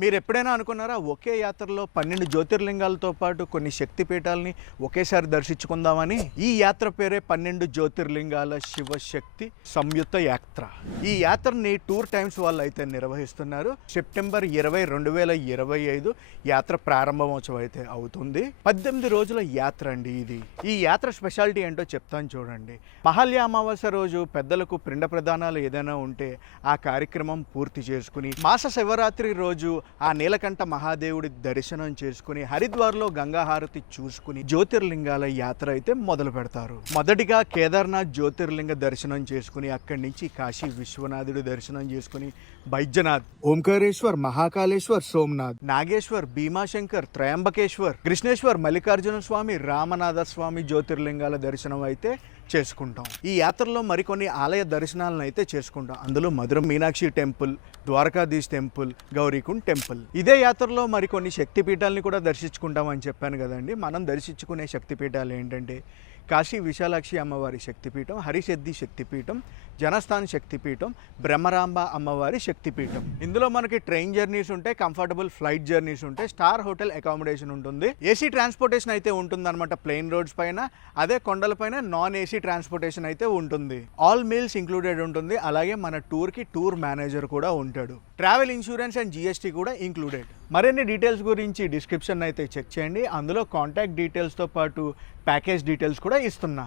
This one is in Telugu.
మీరు ఎప్పుడైనా అనుకున్నారా ఒకే యాత్రలో 12 జ్యోతిర్లింగాలతో పాటు కొన్ని శక్తిపీఠాలని ఒకేసారి దర్శించుకుందామని? ఈ యాత్ర పేరే 12 జ్యోతిర్లింగాల శివశక్తి సంయుక్త యాత్ర. ఈ యాత్రని టూర్ టైమ్స్ వాళ్ళు అయితే నిర్వహిస్తున్నారు. సెప్టెంబర్ 20, 2025 యాత్ర ప్రారంభమోత్సవం అయితే అవుతుంది. 18 రోజుల యాత్ర అండి ఇది. ఈ యాత్ర స్పెషాలిటీ ఏంటో చెప్తాను చూడండి. మహాలయ అమావాస్య రోజు పెద్దలకు పిండ ప్రదానాలు ఏదైనా ఉంటే ఆ కార్యక్రమం పూర్తి చేసుకుని మాస శివరాత్రి రోజు ఆ నీలకంఠ మహాదేవుడి దర్శనం చేసుకుని హరిద్వార్లో గంగాహారతి చూసుకుని జ్యోతిర్లింగాల యాత్ర అయితే మొదలు పెడతారు. మొదటిగా కేదార్నాథ్ జ్యోతిర్లింగ దర్శనం చేసుకుని అక్కడి నుంచి కాశీ విశ్వనాథుడి దర్శనం చేసుకుని బైద్యనాథ్, ఓంకారేశ్వర్, మహాకాళేశ్వర్, సోమనాథ్, నాగేశ్వర్, భీమాశంకర్, త్రయంబకేశ్వర్, కృష్ణేశ్వర్, మల్లికార్జున స్వామి, రామనాథ స్వామి జ్యోతిర్లింగాల దర్శనం అయితే చేసుకుంటాం. ఈ యాత్రలో మరికొన్ని ఆలయ దర్శనాలను అయితే చేసుకుంటాం. అందులో Madhura Meenakshi temple, Dwarkadhish temple, Gaurikund temple. ఇదే యాత్రలో మరికొన్ని శక్తిపీఠాలని కూడా దర్శించుకుంటామని చెప్పాను కదండి. మనం దర్శించుకునే శక్తిపీఠాలు ఏంటంటే కాశీ విశాలాక్షి అమ్మవారి శక్తిపీఠం, హరిసిద్ధి శక్తిపీఠం, జనస్థాన్ శక్తిపీఠం, బ్రహ్మరాంబ అమ్మవారి శక్తిపీఠం. ఇందులో మనకి ట్రైన్ జర్నీస్ ఉంటాయి, కంఫర్టబుల్ ఫ్లైట్ జర్నీస్ ఉంటాయి, స్టార్ హోటల్ అకామిడేషన్ ఉంటుంది, ఏసీ ట్రాన్స్పోర్టేషన్ అయితే ఉంటుందన్నమాట ప్లెయిన్ రోడ్స్ పైన. అదే కొండలపైన నాన్ ఏసీ ట్రాన్స్పోర్టేషన్ అయితే ఉంటుంది. ఆల్ మీల్స్ ఇంక్లూడెడ్ ఉంటుంది. అలాగే మన టూర్కి టూర్ మేనేజర్ కూడా ఉంటాడు. ట్రావెల్ ఇన్సూరెన్స్ అండ్ జిఎస్టీ కూడా ఇంక్లూడెడ్. మరిన్ని డీటెయిల్స్ గురించి డిస్క్రిప్షన్ అయితే చెక్ చేయండి. అందులో కాంటాక్ట్ డీటెయిల్స్తో పాటు ప్యాకేజ్ డీటెయిల్స్ కూడా ఇస్తున్నా.